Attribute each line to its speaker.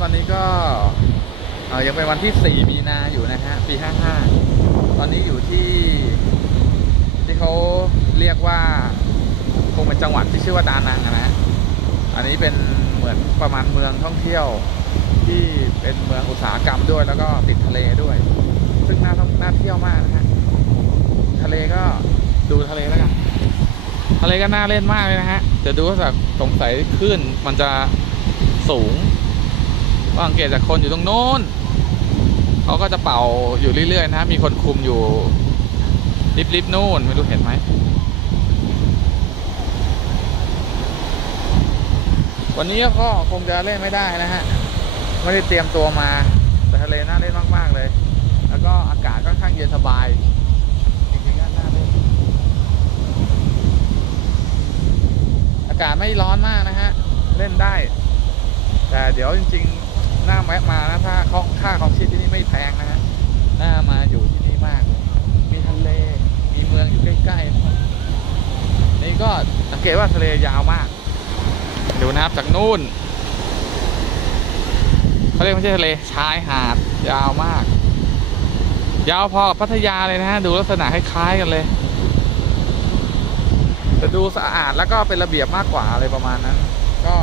Speaker 1: ตอนนี้ก็ยังเป็นวันที่ 4 มีนาอยู่นะฮะ ปี 55 ตอนนี้อยู่ที่ ที่เขาเรียกว่า คงเป็นจังหวัดที่ชื่อว่าดานังนะฮะ อันนี้เป็นเหมือนประมาณเมืองท่องเที่ยวที่เป็นเมืองอุตสาหกรรมด้วย แล้วก็ติดทะเลด้วย ซึ่งน่าท่องน่าเที่ยวมากนะฮะ ทะเลก็ดูทะเลแล้วกัน ทะเลก็น่าเล่นมากเลยนะฮะจะดูว่าจากสงสัยคลื่นมันจะสูง สังเกตจากคนอยู่ตรงโน้นเขาก็จะเป่าอยู่เรื่อยๆนะฮะมีคนคุมอยู่ริบๆนู่นไม่รู้เห็นไหมวันนี้ก็คงจะเล่นไม่ได้นะฮะไม่ได้เตรียมตัวมาแต่ทะเลน่าเล่นมากๆเลย แล้วก็อากาศค่อนข้างเย็นสบายจริงๆก็น่าเล่นอากาศไม่ร้อนมากนะฮะเล่นได้ แต่เดี๋ยวจริง ๆ น่าแวะมานะถ้าเขาค่าของชีพที่นี่ไม่แพงนะฮะน่ามาอยู่ที่นี่มากเลยมีทะเลมีเมืองอยู่ใกล้ๆนี่ก็สังเกตว่าทะเลยาวมากดูนะครับจากนู่นเขาเรียกไม่ใช่ทะเลชายหาดยาวมาก ยาวพอกับพัทยาเลยนะฮะดูลักษณะคล้ายๆกันเลยแต่ดูสะอาดแล้วก็เป็นระเบียบมากกว่าอะไรประมาณนั้น ก็